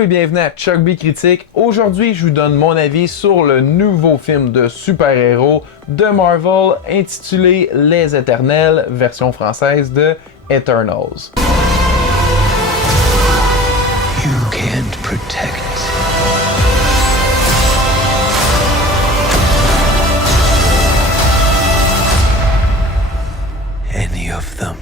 Bonjour et bienvenue à Chuck B Critique. Aujourd'hui, je vous donne mon avis sur le nouveau film de super-héros de Marvel intitulé Les Éternels, version française de Eternals. You can't protect any of them.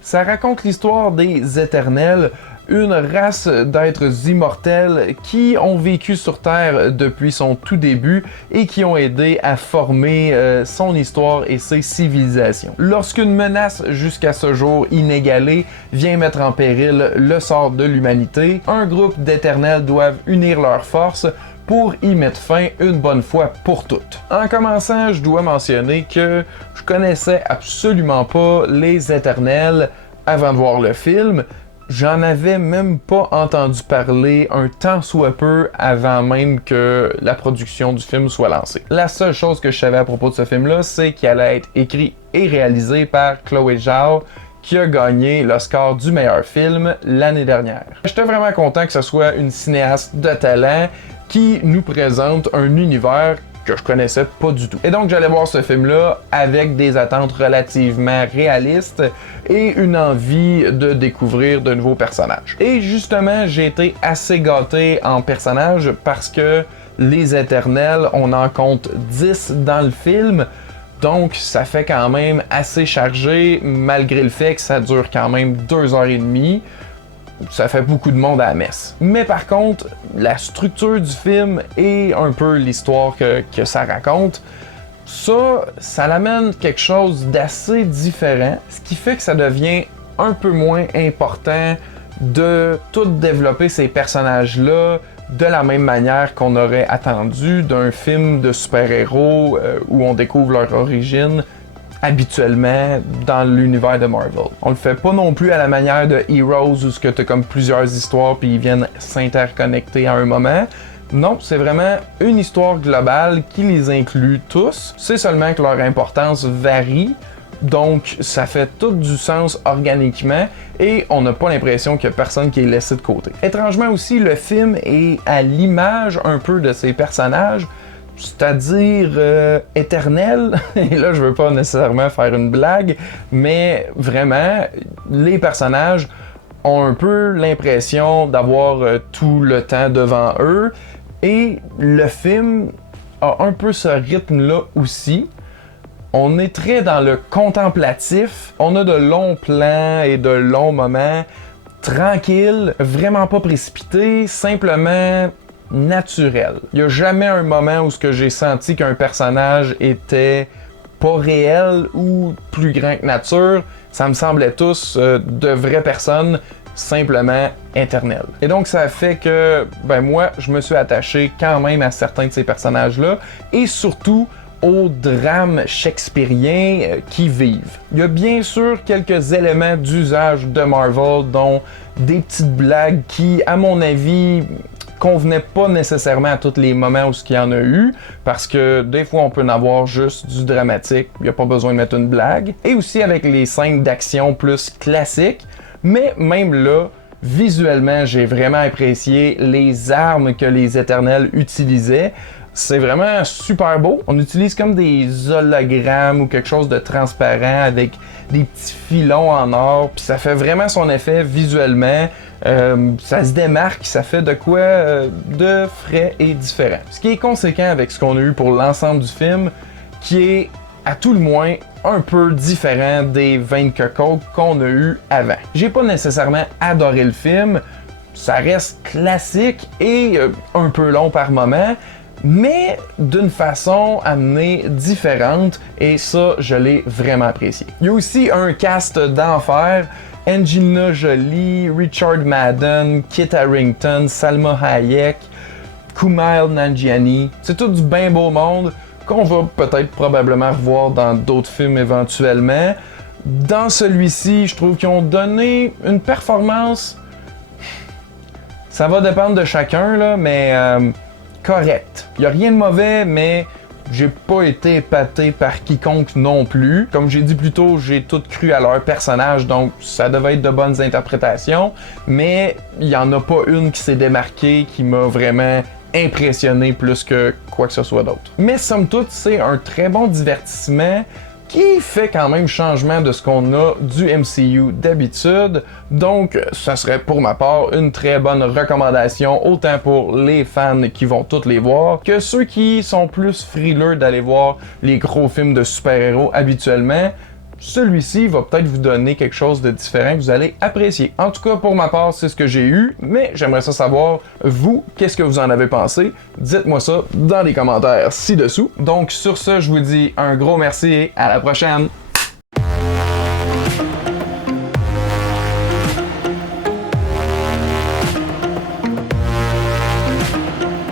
Ça raconte l'histoire des Éternels, une race d'êtres immortels qui ont vécu sur Terre depuis son tout début et qui ont aidé à former son histoire et ses civilisations. Lorsqu'une menace jusqu'à ce jour inégalée vient mettre en péril le sort de l'humanité, un groupe d'Éternels doivent unir leurs forces pour y mettre fin une bonne fois pour toutes. En commençant, je dois mentionner que je connaissais absolument pas les Éternels avant de voir le film. J'en avais même pas entendu parler un tant soit peu avant même que la production du film soit lancée. La seule chose que je savais à propos de ce film-là, c'est qu'il allait être écrit et réalisé par Chloé Zhao, qui a gagné l'Oscar du meilleur film l'année dernière. J'étais vraiment content que ce soit une cinéaste de talent qui nous présente un univers que je connaissais pas du tout. Et donc j'allais voir ce film-là avec des attentes relativement réalistes et une envie de découvrir de nouveaux personnages. Et justement, j'ai été assez gâté en personnages parce que les Éternels, on en compte 10 dans le film. Donc, ça fait quand même assez chargé, malgré le fait que ça dure quand même 2h30. Ça fait beaucoup de monde à la messe. Mais par contre, la structure du film et un peu l'histoire que ça raconte, ça l'amène quelque chose d'assez différent, ce qui fait que ça devient un peu moins important de tout développer ces personnages-là de la même manière qu'on aurait attendu d'un film de super-héros où on découvre leur origine habituellement dans l'univers de Marvel. On le fait pas non plus à la manière de Heroes où tu as comme plusieurs histoires puis ils viennent s'interconnecter à un moment. Non, c'est vraiment une histoire globale qui les inclut tous. C'est seulement que leur importance varie. Donc, ça fait tout du sens organiquement et on n'a pas l'impression qu'il y a personne qui est laissé de côté. Étrangement aussi, le film est à l'image un peu de ces personnages, c'est-à-dire éternel. Et là, je veux pas nécessairement faire une blague, mais vraiment, les personnages ont un peu l'impression d'avoir tout le temps devant eux. Et le film a un peu ce rythme-là aussi. On est très dans le contemplatif. On a de longs plans et de longs moments tranquilles, vraiment pas précipités, simplement naturel. Il n'y a jamais un moment où j'ai senti qu'un personnage était pas réel ou plus grand que nature. Ça me semblait tous de vraies personnes, simplement éternelles. Et donc ça fait que moi, je me suis attaché quand même à certains de ces personnages-là et surtout aux drames shakespeariens qui vivent. Il y a bien sûr quelques éléments d'usage de Marvel, dont des petites blagues qui, à mon avis, convenaient pas nécessairement à tous les moments où il y en a eu, parce que des fois on peut en avoir juste du dramatique, il n'y a pas besoin de mettre une blague. Et aussi avec les scènes d'action plus classiques, mais même là, visuellement, j'ai vraiment apprécié les armes que les Éternels utilisaient. C'est vraiment super beau. On utilise comme des hologrammes ou quelque chose de transparent avec des petits filons en or, puis ça fait vraiment son effet visuellement. Ça se démarque, ça fait de quoi de frais et différent. Ce qui est conséquent avec ce qu'on a eu pour l'ensemble du film, qui est à tout le moins un peu différent des 20 cocos qu'on a eu avant. J'ai pas nécessairement adoré le film, ça reste classique et un peu long par moment, mais d'une façon amenée différente, et ça, je l'ai vraiment apprécié. Il y a aussi un cast d'enfer. Angelina Jolie, Richard Madden, Kit Harington, Salma Hayek, Kumail Nanjiani. C'est tout du bien beau monde qu'on va peut-être probablement revoir dans d'autres films éventuellement. Dans celui-ci, je trouve qu'ils ont donné une performance... Ça va dépendre de chacun, là, mais correct. Il n'y a rien de mauvais, mais j'ai pas été épaté par quiconque non plus. Comme j'ai dit plus tôt, j'ai tout cru à leur personnage, donc ça devait être de bonnes interprétations, mais il y en a pas une qui s'est démarquée, qui m'a vraiment impressionné plus que quoi que ce soit d'autre. Mais somme toute, c'est un très bon divertissement qui fait quand même changement de ce qu'on a du MCU d'habitude. Donc, ça serait pour ma part une très bonne recommandation, autant pour les fans qui vont toutes les voir, que ceux qui sont plus frileux d'aller voir les gros films de super-héros habituellement. Celui-ci va peut-être vous donner quelque chose de différent que vous allez apprécier. En tout cas, pour ma part, c'est ce que j'ai eu, mais j'aimerais ça savoir, vous, qu'est-ce que vous en avez pensé? Dites-moi ça dans les commentaires ci-dessous. Donc, sur ce, je vous dis un gros merci et à la prochaine!